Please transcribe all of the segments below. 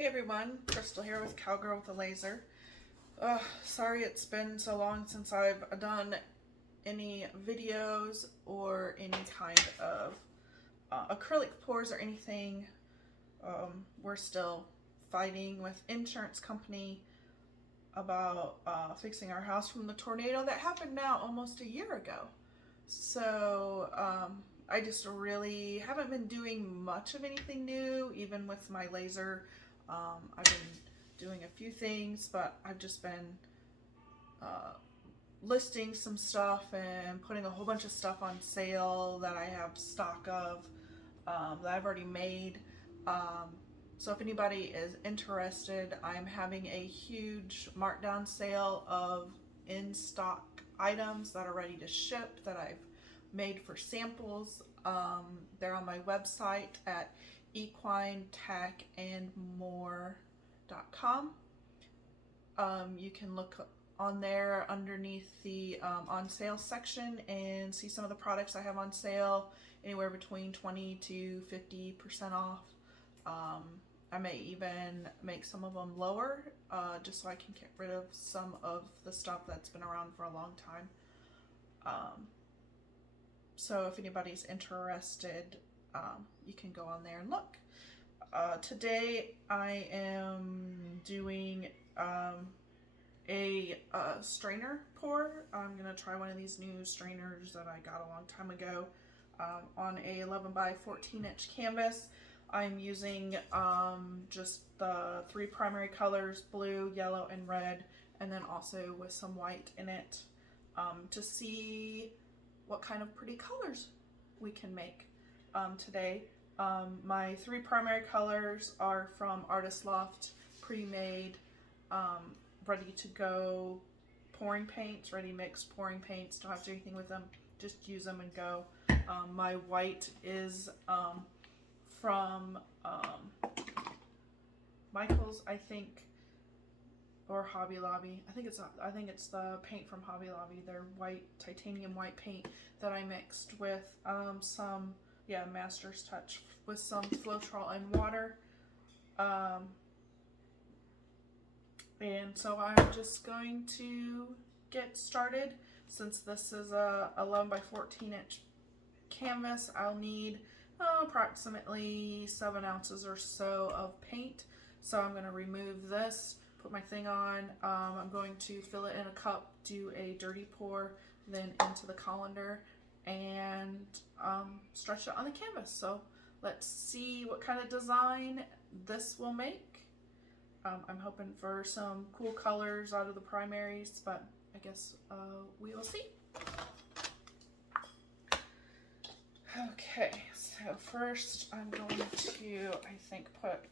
Hey everyone, Crystal here with Cowgirl with a Laser. Sorry it's been so long since I've done any videos or any kind of acrylic pours or anything. We're still fighting with insurance company about fixing our house from the tornado that happened now almost a year ago. So I just really haven't been doing much of anything new, even with my laser. I've been doing a few things, but I've just been listing some stuff and putting a whole bunch of stuff on sale that I have stock of that I've already made. So if anybody is interested, I'm having a huge markdown sale of in-stock items that are ready to ship that I've made for samples. They're on my website at equinetechandmore.com. You can look on there underneath the on sale section and see some of the products I have on sale, anywhere between 20 to 50% off. I may even make some of them lower just so I can get rid of some of the stuff that's been around for a long time. So if anybody's interested, you can go on there and look. Today I am doing a strainer pour. I'm going to try one of these new strainers that I got a long time ago on a 11 by 14 inch canvas. I'm using just the three primary colors, blue, yellow, and red, and then also with some white in it to see what kind of pretty colors we can make today. My three primary colors are from Artist Loft, pre-made, ready to go pouring paints, ready mixed pouring paints. Don't have to do anything with them, just use them and go. My white is from Michael's, I think, or Hobby Lobby. I think it's the paint from Hobby Lobby. Their white titanium white paint that I mixed with some Master's Touch with some Floetrol and water. And so I'm just going to get started. Since this is a 11 by 14 inch canvas, I'll need approximately 7 ounces or so of paint. So I'm going to remove this, put my thing on. I'm going to fill it in a cup, do a dirty pour, then into the colander, and stretch it on the canvas. So let's see what kind of design this will make. I'm hoping for some cool colors out of the primaries, but I guess we will see. Okay, so first I'm going to, I think, put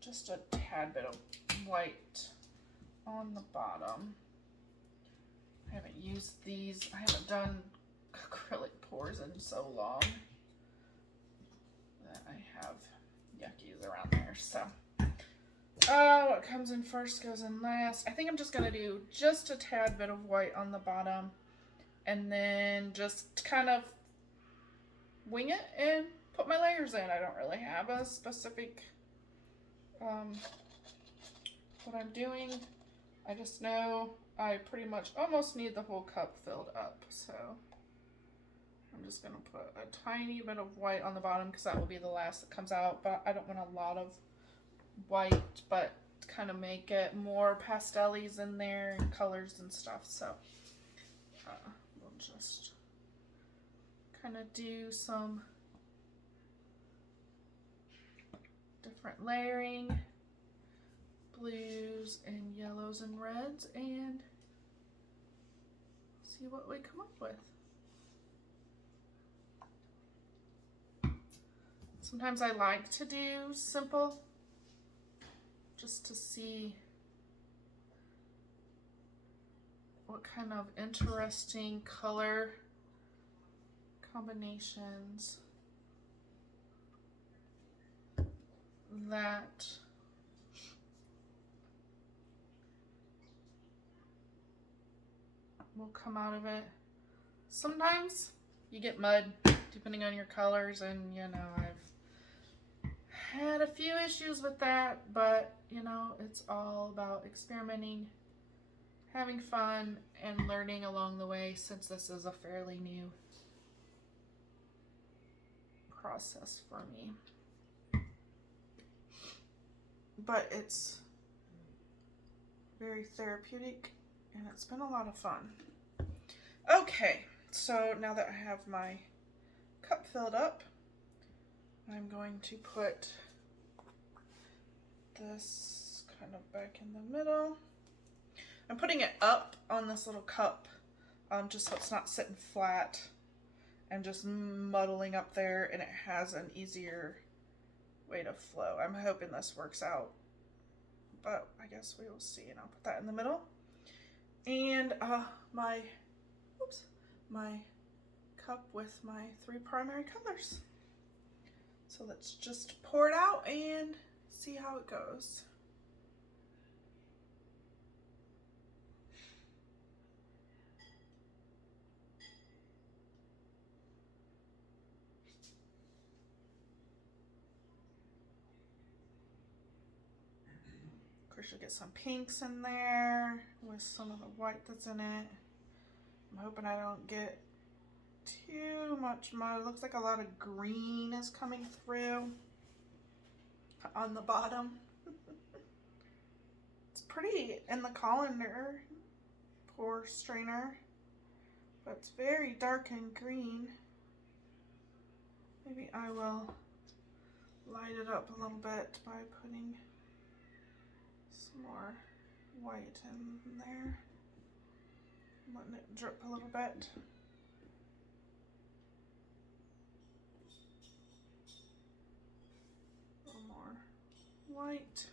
just a tad bit of white on the bottom. I haven't used these, I haven't done acrylic pours in so long that I have yuckies around there, so. What comes in first goes in last. I think I'm just going to do just a tad bit of white on the bottom and then just kind of wing it and put my layers in. I don't really have a specific what I'm doing. I just know I pretty much almost need the whole cup filled up, so I'm just going to put a tiny bit of white on the bottom because that will be the last that comes out, but I don't want a lot of white, but kind of make it more pastel-y in there and colors and stuff. So we'll just kind of do some different layering, blues and yellows and reds, and see what we come up with. Sometimes I like to do simple just to see what kind of interesting color combinations that will come out of it. Sometimes you get mud depending on your colors, and you know, I've had a few issues with that, but you know, it's all about experimenting, having fun, and learning along the way, since this is a fairly new process for me. But it's very therapeutic and it's been a lot of fun. Okay, so now that I have my cup filled up, I'm going to put this kind of back in the middle. I'm putting it up on this little cup just so it's not sitting flat and just muddling up there, and it has an easier way to flow. I'm hoping this works out, but I guess we will see. And I'll put that in the middle. And my cup with my 3 primary colors. So let's just pour it out and see how it goes. Of course, you'll get some pinks in there with some of the white that's in it. I'm hoping I don't get too much mud. It looks like a lot of green is coming through on the bottom. It's pretty in the colander pour strainer, but it's very dark and green. Maybe I will light it up a little bit by putting some more white in there. Letting it drip a little bit. A little more white.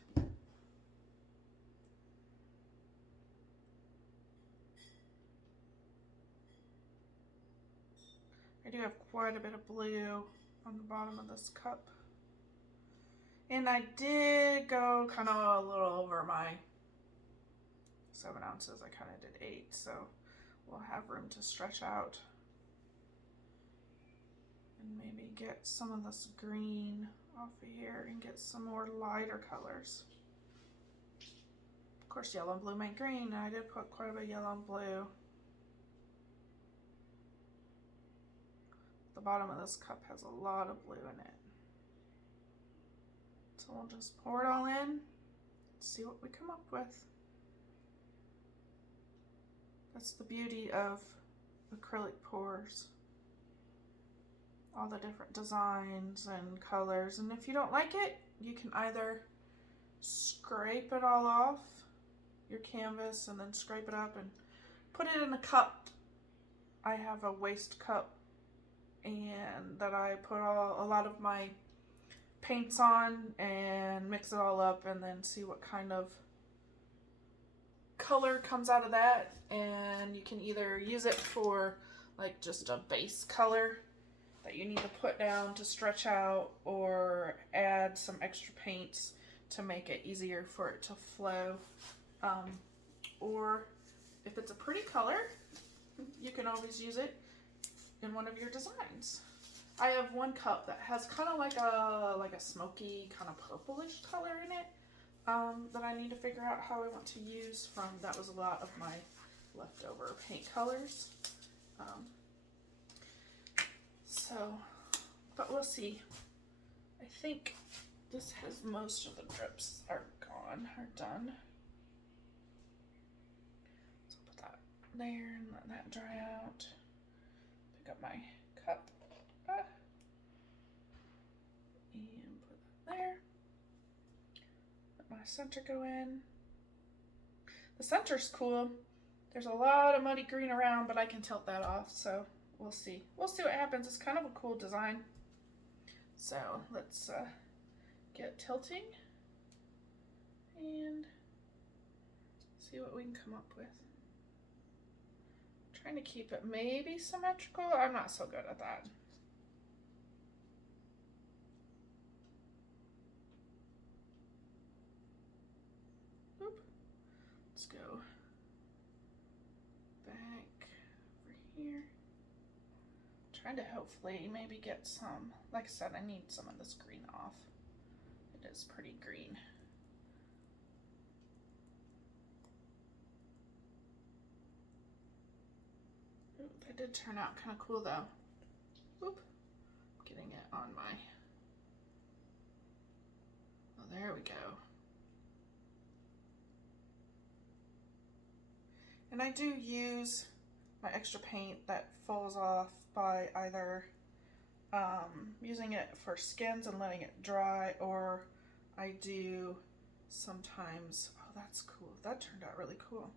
I do have quite a bit of blue on the bottom of this cup. And I did go kind of a little over my 7 ounces. I kind of did 8, so we'll have room to stretch out and maybe get some of this green off of here and get some more lighter colors. Of course, yellow and blue make green. I did put quite a bit of yellow and blue. The bottom of this cup has a lot of blue in it. So we'll just pour it all in and see what we come up with. That's the beauty of acrylic pours. All the different designs and colors. And if you don't like it, you can either scrape it all off your canvas and then scrape it up and put it in a cup. I have a waste cup and that I put a lot of my paints on and mix it all up and then see what kind of color comes out of that. And you can either use it for like just a base color that you need to put down to stretch out, or add some extra paints to make it easier for it to flow. Or if it's a pretty color, you can always use it in one of your designs. I have one cup that has kind of like a smoky kind of purplish color in it that I need to figure out how I want to use from. That was a lot of my leftover paint colors. But we'll see. I think this has most of the drips are gone, are done. So I'll put that there and let that dry out. Pick up my cup and put that there. Let my center go in. The center's cool. There's a lot of muddy green around, but I can tilt that off, so we'll see. We'll see what happens. It's kind of a cool design. So let's get tilting and see what we can come up with. Trying to keep it maybe symmetrical. I'm not so good at that. Oop. Let's go back over here. Trying to hopefully maybe get some, like I said, I need some of this green off. this pretty green. Ooh, that did turn out kind of cool though. Oop, getting it on my, oh, there we go. And I do use my extra paint that falls off by either using it for skins and letting it dry, or I do sometimes, oh that's cool, that turned out really cool.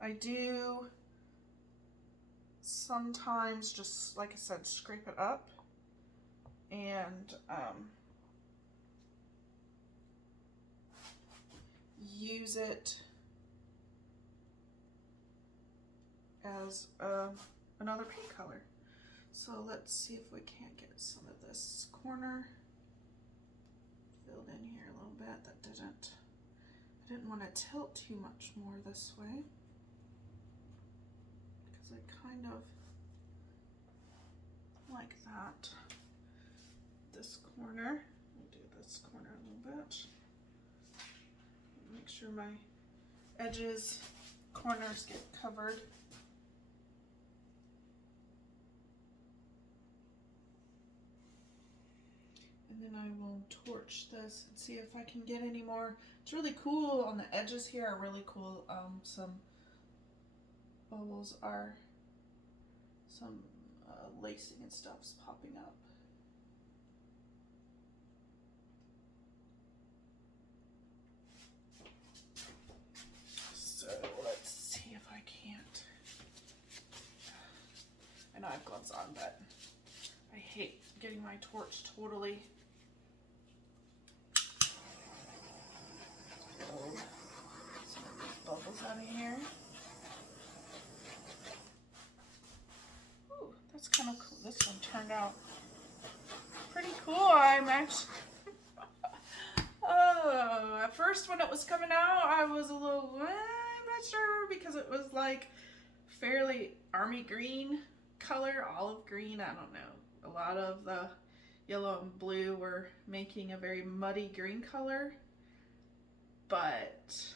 I do sometimes just, like I said, scrape it up and use it as another paint color. So let's see if we can't get some of this corner filled in here a little bit. That didn't, I didn't want to tilt too much more this way because I kind of like that. This corner, we'll do this corner a little bit. Make sure my edges, corners get covered. And then I will torch this and see if I can get any more. It's really cool on the edges here are really cool. Some bubbles are, some lacing and stuff's popping up. So let's see if I can't. I know I have gloves on, but I hate getting my torch totally pull some of these bubbles out of here. Ooh, that's kind of cool. This one turned out pretty cool. I'm actually oh, at first when it was coming out, I was a little, I'm not sure, because it was like fairly army green color, olive green, I don't know. A lot of the yellow and blue were making a very muddy green color, but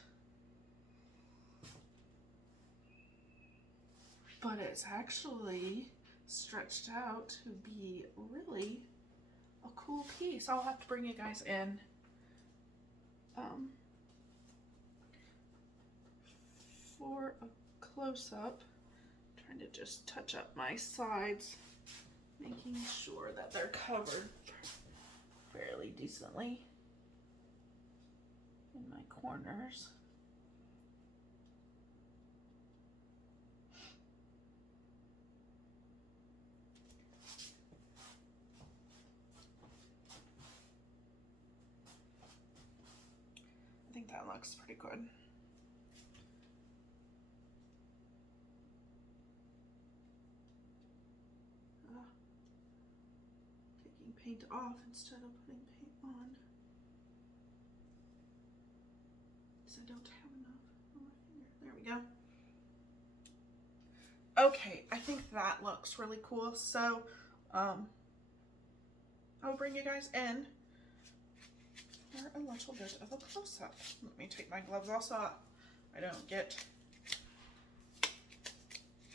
it's actually stretched out to be really a cool piece. I'll have to bring you guys in for a close-up. Trying to just touch up my sides, making sure that they're covered fairly decently in my corners. I think that looks pretty good. Taking paint off instead of putting paint on, because I don't have enough on my finger. There we go. Okay, I think that looks really cool. So I'll bring you guys in for a little bit of a close-up. Let me take my gloves off so I don't get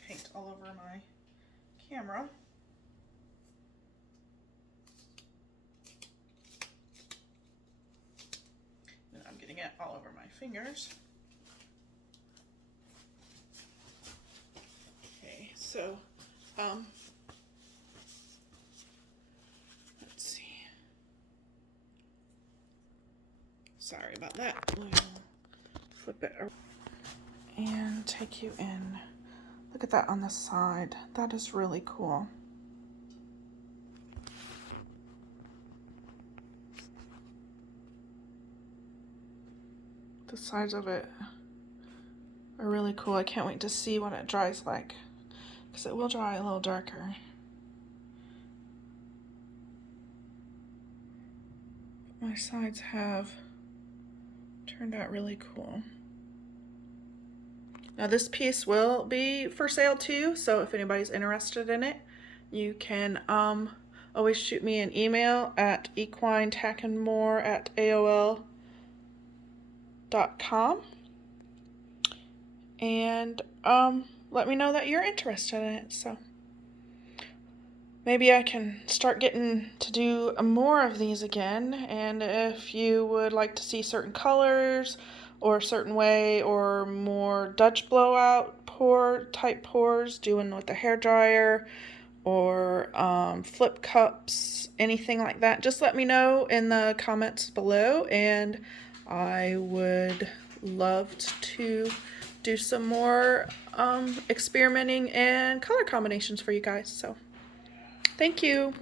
paint all over my camera. And I'm getting it all over my fingers. Okay, so let's see. Sorry about that. We'll flip it around and take you in. Look at that on the side. That is really cool. The sides of it are really cool. I can't wait to see what it dries like, because it will dry a little darker. My sides have turned out really cool. Now this piece will be for sale too, so if anybody's interested in it, you can always shoot me an email at equinetachandmore@aol.com and let me know that you're interested in it. So maybe I can start getting to do more of these again. And if you would like to see certain colors or a certain way or more Dutch blowout type pours, doing with the hair dryer or flip cups, anything like that, just let me know in the comments below, and I would love to do some more experimenting and color combinations for you guys. So thank you.